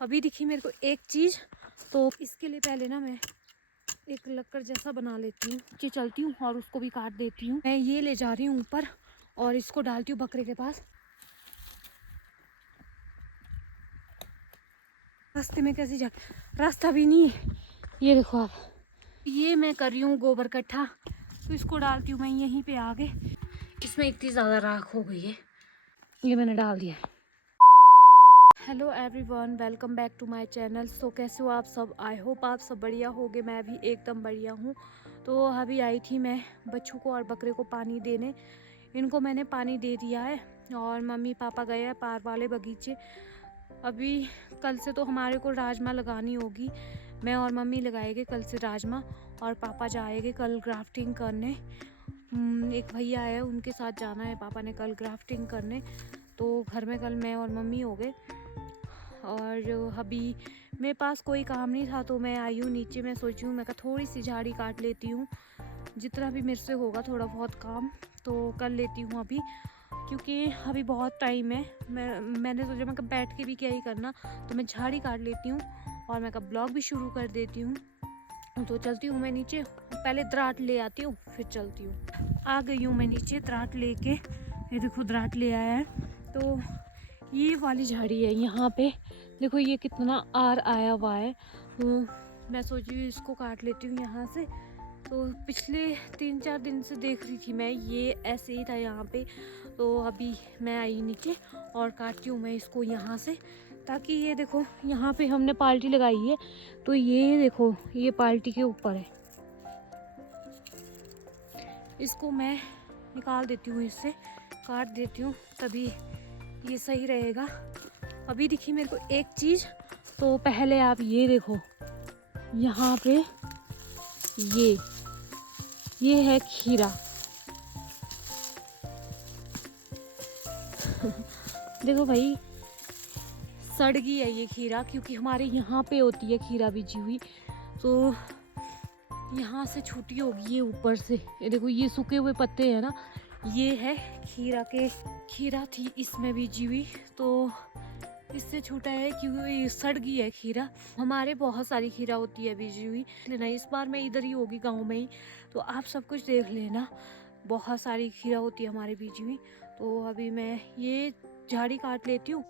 अभी दिखी मेरे को एक चीज़, तो इसके लिए पहले ना मैं एक लक्कड़ जैसा बना लेती हूँ कि चलती हूँ और उसको भी काट देती हूँ। मैं ये ले जा रही हूँ ऊपर और इसको डालती हूँ बकरे के पास। रास्ते में कैसे जा, रास्ता भी नहीं है। ये देखो आप, ये मैं कर रही हूँ गोबर इकट्ठा, तो इसको डालती हूँ मैं यहीं पे आगे। इसमें इतनी ज़्यादा राख हो गई है, ये मैंने डाल दिया। Hello everyone, welcome back to my channel. So कैसे हो आप सब? आई होप आप सब बढ़िया होगे। मैं भी एकदम बढ़िया हूँ। तो अभी आई थी मैं बच्चों को और बकरे को पानी देने। इनको मैंने पानी दे दिया है और मम्मी पापा गए हैं पार वाले बगीचे। अभी कल से तो हमारे को राजमा लगानी होगी। मैं और मम्मी लगाएंगे कल से राजमा, और पापा जाएंगे कल ग्राफ्टिंग करने। एक भैया है, उनके साथ जाना है पापा ने कल ग्राफ्टिंग करने। तो घर में कल मैं और मम्मी हो गए। और अभी मेरे पास कोई काम नहीं था तो मैं आई हूँ नीचे। मैं सोची हूँ मैं थोड़ी सी झाड़ी काट लेती हूँ, जितना भी मेरे से होगा थोड़ा बहुत काम तो कर लेती हूँ अभी, क्योंकि अभी बहुत टाइम है। मैंने सोचा मैं कब बैठ के भी क्या ही करना, तो मैं झाड़ी काट लेती हूँ और मैं कब ब्लॉग भी शुरू कर देती हूँ। तो चलती हूँ मैं नीचे, पहले दराट ले आती हूँ फिर चलती हूँ। आ गई हूँ मैं नीचे दराट लेके। ये देखो दराट ले आया है। तो ये वाली झाड़ी है यहाँ पे, देखो ये कितना आर आया हुआ है। तो मैं सोची हूँ इसको काट लेती हूँ यहाँ से। तो पिछले 3-4 दिन से देख रही थी मैं, ये ऐसे ही था यहाँ पे। तो अभी मैं आई नीचे और काटती हूँ मैं इसको यहाँ से, ताकि ये देखो यहाँ पे हमने पाल्टी लगाई है, तो ये देखो ये पाल्टी के ऊपर है। इसको मैं निकाल देती हूँ, इससे काट देती हूँ, तभी ये सही रहेगा। अभी दिखी मेरे को एक चीज़, तो पहले आप ये देखो यहाँ पे ये है खीरा। देखो भाई सड़ गई है ये खीरा, क्योंकि हमारे यहाँ पे होती है खीरा बीजी हुई, तो यहाँ से छूटी होगी ये ऊपर से। ये देखो ये सूखे हुए पत्ते हैं ना, ये है खीरा थी इसमें बीजी हुई, तो इससे छूटा है क्योंकि सड़ गई है खीरा। हमारे बहुत सारी खीरा होती है बीजी हुई, लेना इस बार मैं इधर ही होगी गांव में ही, तो आप सब कुछ देख लेना। बहुत सारी खीरा होती है हमारे बीजी हुई। तो अभी मैं ये झाड़ी काट लेती हूँ।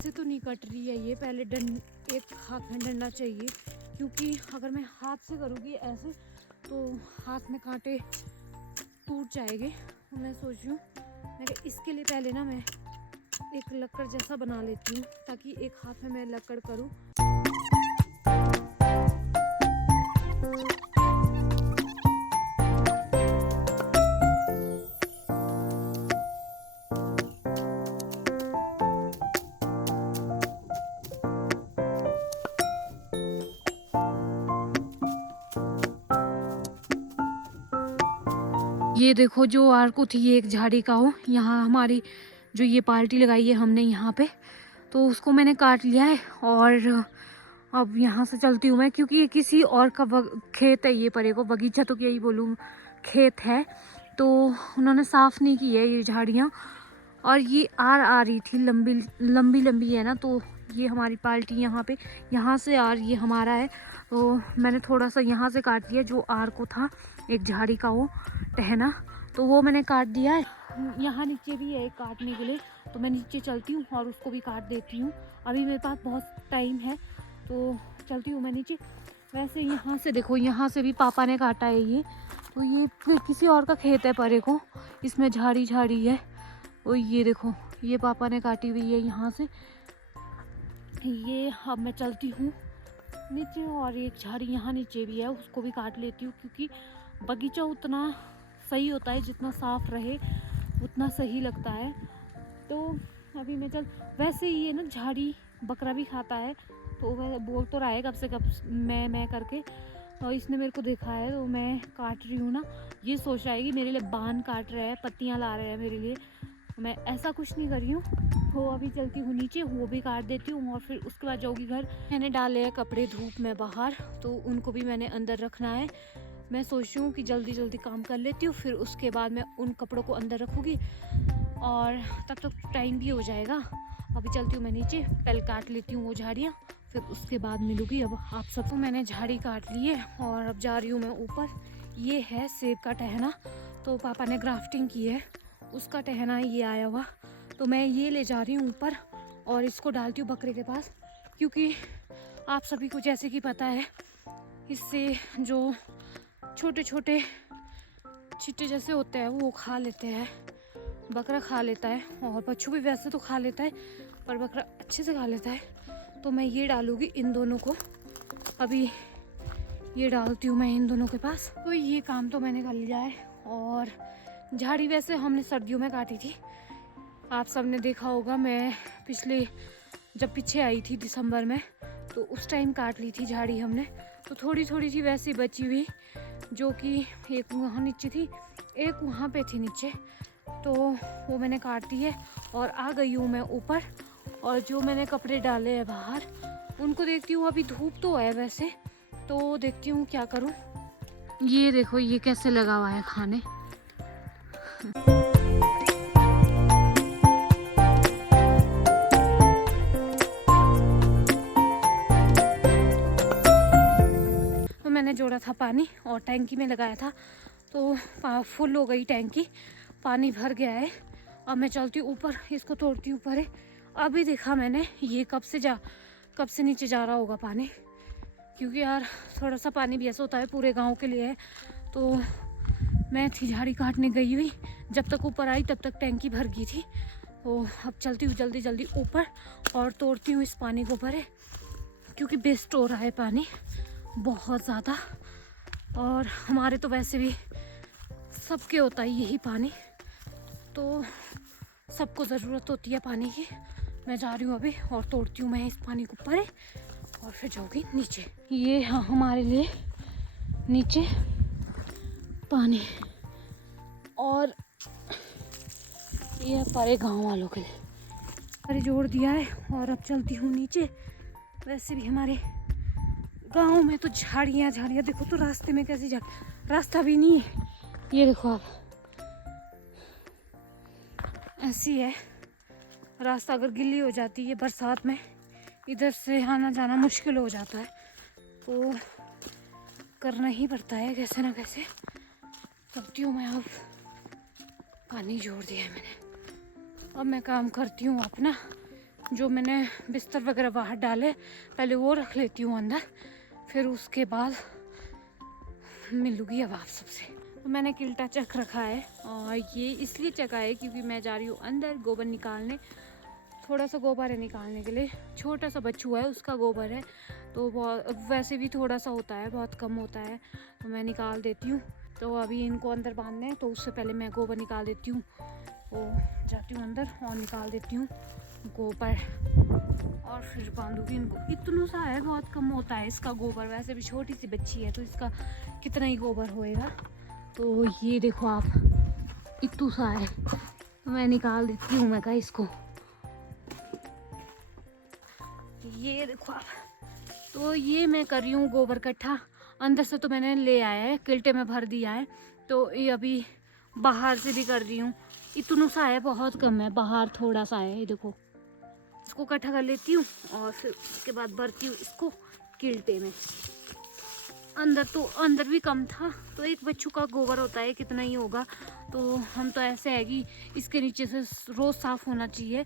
से तो नहीं कट रही है ये, पहले एक हाथ में डंडा चाहिए, क्योंकि अगर मैं हाथ से करूँगी ऐसे तो हाथ में कांटे टूट जाएंगे। तो मैं सोच रही हूँ मैं इसके लिए पहले ना मैं एक लक्कड़ जैसा बना लेती हूँ, ताकि एक हाथ में मैं लक्कड़ करूँ। ये देखो जो आर को थी ये एक झाड़ी का हो, यहाँ हमारी जो ये पार्टी लगाई है हमने यहाँ पे, तो उसको मैंने काट लिया है। और अब यहाँ से चलती हूँ मैं, क्योंकि ये किसी और का खेत है, ये परे को बगीचा तो क्या ही बोलूँ, खेत है, तो उन्होंने साफ़ नहीं की है ये झाड़ियाँ। और ये आर आ रही थी लंबी लंबी लंबी है ना, तो ये हमारी पार्टी यहाँ पे, यहाँ से आर ये हमारा है, तो मैंने थोड़ा सा यहाँ से काट दिया जो आर को था एक झाड़ी का वो टहना, तो वो मैंने काट दिया है। यहाँ नीचे भी है एक काटने के लिए, तो मैं नीचे चलती हूँ और उसको भी काट देती हूँ। अभी मेरे पास बहुत टाइम है, तो चलती हूँ मैं नीचे। वैसे यहाँ से देखो, यहाँ से भी पापा ने काटा है ये, तो ये किसी और का खेत है परे को, इसमें झाड़ी झाड़ी है। और ये देखो ये पापा ने काटी हुई है यहाँ से ये। अब मैं चलती हूँ नीचे, और एक झाड़ी यहाँ नीचे भी है, उसको भी काट लेती हूँ, क्योंकि बगीचा उतना सही होता है जितना साफ रहे उतना सही लगता है। तो अभी मैं वैसे ये ना झाड़ी बकरा भी खाता है, तो वह बोल तो रहा है कब से कब मैं करके, और इसने मेरे को देखा है तो मैं काट रही हूँ ना। ये सोच रहा है कि मेरे लिए बान काट रहा है, पत्तियाँ ला रहे हैं मेरे लिए, मैं ऐसा कुछ नहीं कर रही हूँ। तो अभी चलती हूँ नीचे, वो भी काट देती हूँ और फिर उसके बाद जाऊँगी घर। मैंने डाले हैं कपड़े धूप में बाहर, तो उनको भी मैंने अंदर रखना है। मैं सोच रही हूँ कि जल्दी जल्दी काम कर लेती हूँ, फिर उसके बाद मैं उन कपड़ों को अंदर रखूँगी और तब तक टाइम भी हो जाएगा। अभी चलती हूँ मैं नीचे, पहले काट लेती हूँ वो झाड़ियाँ, फिर उसके बाद मिलूँगी अब आप सबको। मैंने झाड़ी काट ली है और अब जा रही हूँ मैं ऊपर। ये है सेब का टहना, तो पापा ने ग्राफ्टिंग की है, उसका टहना है ये आया हुआ, तो मैं ये ले जा रही हूँ ऊपर और इसको डालती हूँ बकरे के पास, क्योंकि आप सभी को जैसे कि पता है इससे जो छोटे छोटे छिट्टे जैसे होते हैं वो खा लेते हैं, बकरा खा लेता है, और बच्चों भी वैसे तो खा लेता है पर बकरा अच्छे से खा लेता है। तो मैं ये डालूँगी इन दोनों को, अभी ये डालती हूँ मैं इन दोनों के पास। तो ये काम तो मैंने कर लिया है। और झाड़ी वैसे हमने सर्दियों में काटी थी, आप सब ने देखा होगा, मैं जब पीछे आई थी दिसंबर में तो उस टाइम काट ली थी झाड़ी हमने। तो थोड़ी थोड़ी सी वैसी बची हुई, जो कि एक वहाँ नीचे थी, एक वहाँ पे थी नीचे, तो वो मैंने काट दी है और आ गई हूँ मैं ऊपर। और जो मैंने कपड़े डाले हैं बाहर उनको देखती हूँ, अभी धूप तो है वैसे, तो देखती हूँ क्या करूँ। ये देखो ये कैसे लगा हुआ है खाने। तो मैंने जोड़ा था पानी और टैंकी में लगाया था, तो फुल हो गई टैंकी, पानी भर गया है। अब मैं चलती हूँ ऊपर, इसको तोड़ती हूँ ऊपर। अभी देखा मैंने ये कब से नीचे जा रहा होगा पानी, क्योंकि यार थोड़ा सा पानी भी ऐसा होता है पूरे गांव के लिए है। तो मैं थी झाड़ी काटने गई हुई, जब तक ऊपर आई तब तक टैंकी भर गई थी। तो अब चलती हूँ जल्दी जल्दी ऊपर और तोड़ती हूँ इस पानी को भरे, क्योंकि बेस्ट हो रहा है पानी बहुत ज़्यादा। और हमारे तो वैसे भी सबके होता है यही पानी, तो सबको ज़रूरत होती है पानी की। मैं जा रही हूँ अभी और तोड़ती हूँ मैं इस पानी को भरे और फिर जाऊँगी नीचे। ये हाँ हमारे लिए नीचे पानी, और ये परे गांव वालों के लिए अरे जोड़ दिया है। और अब चलती हूँ नीचे। वैसे भी हमारे गांव में तो झाड़ियाँ देखो, तो रास्ते में कैसी रास्ता भी नहीं है, ये देखो आप, ऐसी है रास्ता। अगर गिल्ली हो जाती है बरसात में, इधर से आना जाना मुश्किल हो जाता है, तो करना ही पड़ता है कैसे ना कैसे। चलती हूँ मैं अब, पानी जोड़ दिया है मैंने। अब मैं काम करती हूँ अपना, जो मैंने बिस्तर वगैरह बाहर डाले पहले वो रख लेती हूँ अंदर, फिर उसके बाद मिलूँगी अब आप सबसे। तो मैंने किल्टा चक रखा है, और ये इसलिए चका है क्योंकि मैं जा रही हूँ अंदर गोबर निकालने। थोड़ा सा गोबर है निकालने के लिए, छोटा सा बच्चू है उसका गोबर है, तो वैसे भी थोड़ा सा होता है, बहुत कम होता है, तो मैं निकाल देती हूँ। तो अभी इनको अंदर बांधने हैं, तो उससे पहले मैं गोबर निकाल देती हूँ। तो जाती हूँ अंदर और निकाल देती हूँ गोबर, और फिर बांधूंगी इनको। इतना सा है, बहुत कम होता है इसका गोबर, वैसे भी छोटी सी बच्ची है तो इसका कितना ही गोबर होएगा। तो ये देखो आप, इतना सा है, तो मैं निकाल देती हूँ मैं कहा इसको। ये देखो आप, तो ये मैं कर रही हूँ गोबर इकट्ठा। अंदर से तो मैंने ले आया है, किल्टे में भर दिया है, तो ये अभी बाहर से भी कर रही हूँ। इतना सा है, बहुत कम है, बाहर थोड़ा सा है। ये देखो, इसको इकट्ठा कर लेती हूँ और फिर उसके बाद भरती हूँ इसको किल्टे में। अंदर भी कम था, तो एक बच्चों का गोबर होता है, कितना ही होगा। तो हम तो ऐसे है कि इसके नीचे से रोज़ साफ़ होना चाहिए,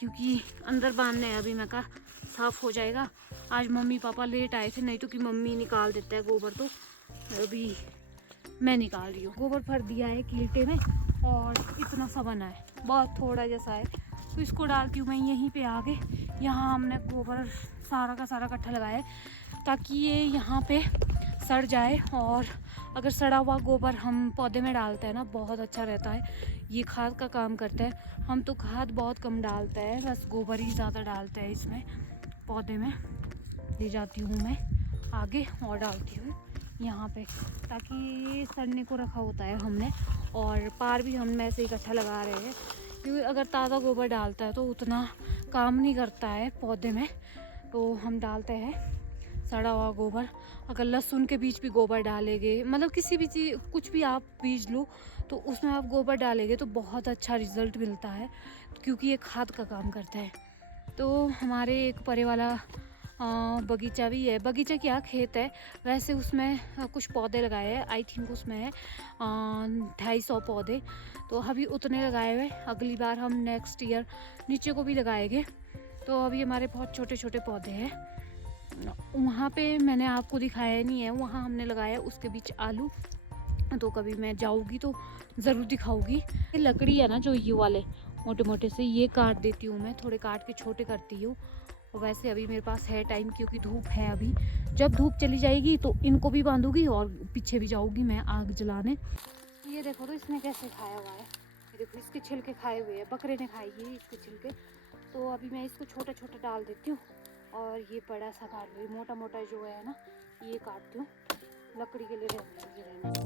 क्योंकि अंदर बांधने हैं। अभी मैं कहा साफ़ हो जाएगा। आज मम्मी पापा लेट आए थे, नहीं तो कि मम्मी निकाल देता है गोबर, तो अभी मैं निकाल रही हूँ। गोबर भर दिया है किल्टे में, और इतना सा बना है, बहुत थोड़ा जैसा है, तो इसको डालती हूँ मैं यहीं पे आगे। यहाँ हमने गोबर सारा का सारा इकट्ठा लगाया है, ताकि ये यहाँ पे सड़ जाए। और अगर सड़ा हुआ गोबर हम पौधे में डालते हैं ना, बहुत अच्छा रहता है, ये खाद का काम करता है। हम तो खाद बहुत कम डालते हैं, बस गोबर ही ज़्यादा डालते हैं इसमें पौधे में। ले जाती हूँ मैं आगे और डालती हूँ यहाँ पे, ताकि ये सड़ने को रखा होता है हमने। और पार भी हम ऐसे इकट्ठा लगा रहे हैं, क्योंकि अगर ताज़ा गोबर डालता है तो उतना काम नहीं करता है पौधे में, तो हम डालते हैं सड़ा हुआ गोबर। अगर लहसुन के बीज भी गोबर डालेंगे, मतलब किसी भी चीज़ कुछ भी आप बीज लो तो उसमें आप गोबर डालेंगे तो बहुत अच्छा रिजल्ट मिलता है, क्योंकि ये खाद का काम करता है। तो हमारे एक परे वाला बगीचा भी है, बगीचा क्या खेत है वैसे, उसमें कुछ पौधे लगाए हैं। आई थिंक उसमें है 250 पौधे, तो अभी उतने लगाए हुए। अगली बार हम नेक्स्ट ईयर नीचे को भी लगाएंगे। तो अभी हमारे बहुत छोटे छोटे पौधे हैं। वहाँ पे मैंने आपको दिखाया नहीं है, वहाँ हमने लगाया उसके बीच आलू। तो कभी मैं जाऊँगी तो ज़रूर दिखाऊँगी। ये लकड़ी है ना जो ये वाले मोटे मोटे से, ये काट देती हूँ मैं, थोड़े काट के छोटे करती हूँ। और वैसे अभी मेरे पास है टाइम, क्योंकि धूप है अभी। जब धूप चली जाएगी तो इनको भी बांधूंगी और पीछे भी जाऊँगी मैं आग जलाने। ये देखो तो इसने कैसे खाया हुआ है, ये देखो इसके छिलके खाए हुए हैं, बकरे ने खाई है इसके छिलके। तो अभी मैं इसको छोटा छोटा डाल देती हूँ और ये बड़ा सा काट लूँ, मोटा मोटा जो है ना ये काटती हूँ, लकड़ी के लिए रहने।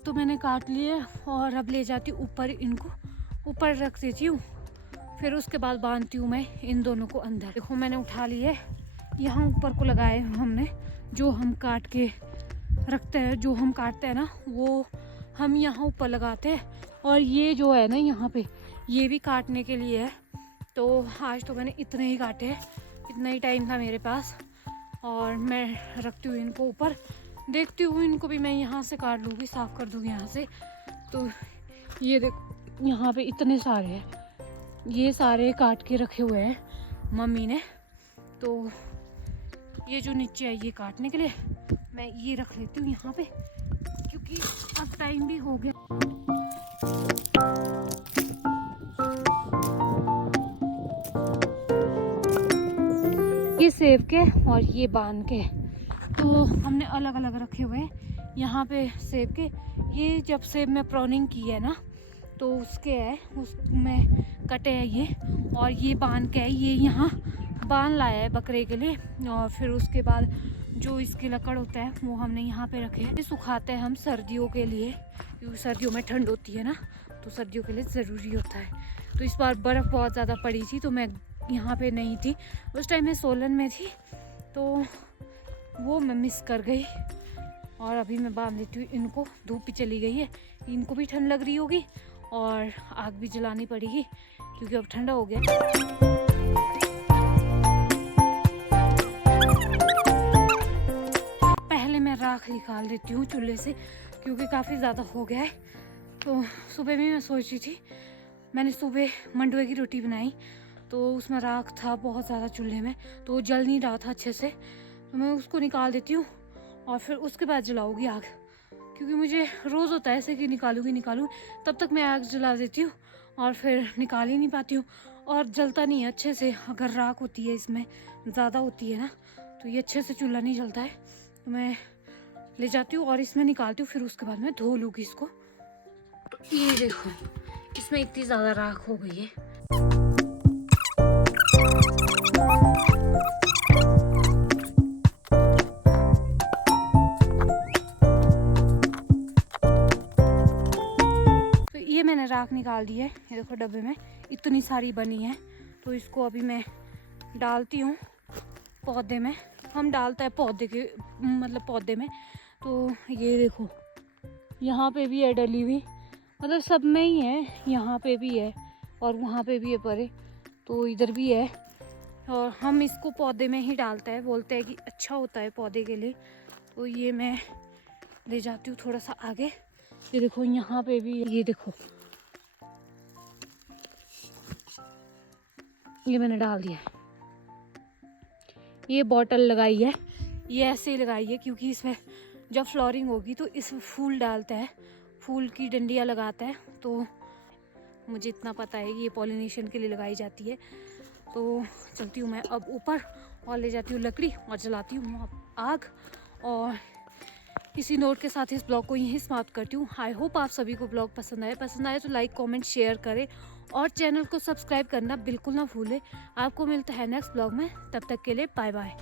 तो मैंने काट लिए और अब ले जाती हूँ ऊपर, इनको ऊपर रख देती हूँ। फिर उसके बाद बांधती हूँ मैं इन दोनों को अंदर। देखो मैंने उठा लिए, यहाँ ऊपर को लगाए हमने, जो हम काट के रखते हैं, जो हम काटते हैं ना वो हम यहाँ ऊपर लगाते हैं। और ये जो है ना यहाँ पे, ये भी काटने के लिए है। तो आज तो मैंने इतने ही काटे हैं, इतना ही टाइम था मेरे पास। और मैं रखती हूँ इनको ऊपर, देखती हूँ इनको भी मैं यहाँ से काट लूँगी, साफ़ कर दूँगी यहाँ से। तो ये देखो यहाँ पे इतने सारे हैं, ये सारे काट के रखे हुए हैं मम्मी ने। तो ये जो नीचे है ये काटने के लिए मैं ये रख लेती हूँ यहाँ पे, क्योंकि अब टाइम भी हो गया। ये सेब के और ये बांध के, तो हमने अलग अलग रखे हुए हैं यहाँ पे सेब के। ये जब सेब में प्रोनिंग की है ना तो उसके है, उसमें कटे हैं ये। और ये बांध के है, ये यहाँ बांध लाया है बकरे के लिए। और फिर उसके बाद जो इसके लकड़ होता है वो हमने यहाँ पे रखे हैं, सुखाते हैं हम सर्दियों के लिए, क्योंकि सर्दियों में ठंड होती है ना, तो सर्दियों के लिए ज़रूरी होता है। तो इस बार बर्फ़ बहुत ज़्यादा पड़ी थी तो मैं यहाँ पे नहीं थी, उस टाइम मैं सोलन में थी, तो वो मैं मिस कर गई। और अभी मैं बांध देती हूँ इनको, धूप भी चली गई है, इनको भी ठंड लग रही होगी और आग भी जलानी पड़ेगी क्योंकि अब ठंडा हो गया। पहले मैं राख निकाल देती हूँ चूल्हे से, क्योंकि काफ़ी ज़्यादा हो गया है। तो सुबह भी मैं सोच रही थी, मैंने सुबह मंडुए की रोटी बनाई तो उसमें राख था बहुत ज़्यादा चूल्हे में, तो वो जल नहीं रहा था अच्छे से। तो मैं उसको निकाल देती हूँ और फिर उसके बाद जलाऊंगी आग, क्योंकि मुझे रोज़ होता है ऐसे कि निकालूंगी, तब तक मैं आग जला देती हूँ और फिर निकाल ही नहीं पाती हूँ और जलता नहीं है अच्छे से। अगर राख होती है इसमें ज़्यादा होती है ना तो ये अच्छे से चूल्हा नहीं जलता है। तो मैं ले जाती हूँ और इसमें निकालती हूँ, फिर उसके बाद मैं धो लूँगी इसको। तो ये देखो इसमें इतनी ज़्यादा राख हो गई है। मैंने राख निकाल दी है, ये देखो डब्बे में इतनी सारी बनी है। तो इसको अभी मैं डालती हूँ पौधे में, हम डालते हैं पौधे के मतलब पौधे में। तो ये देखो यहाँ पे भी है डली हुई, मतलब सब में ही है, यहाँ पे भी है और वहाँ पे भी है परे, तो इधर भी है। और हम इसको पौधे में ही डालते हैं, बोलते हैं कि अच्छा होता है पौधे के लिए। तो ये मैं ले जाती हूँ थोड़ा सा आगे। ये देखो यहाँ पे भी, ये देखो ये मैंने डाल दिया है। ये बॉटल लगाई है, ये ऐसे ही लगाई है क्योंकि इसमें जब फ्लोरिंग होगी तो इसमें फूल डालता है, फूल की डंडियाँ लगाता है। तो मुझे इतना पता है कि ये पॉलिनेशन के लिए लगाई जाती है। तो चलती हूँ मैं अब ऊपर और ले जाती हूँ लकड़ी और जलाती हूँ आग। और इसी नोट के साथ इस ब्लॉग को यहीं समाप्त करती हूँ। आई होप आप सभी को ब्लॉग पसंद आए तो लाइक कमेंट शेयर करें और चैनल को सब्सक्राइब करना बिल्कुल ना भूलें। आपको मिलता है नेक्स्ट ब्लॉग में, तब तक के लिए बाय बाय।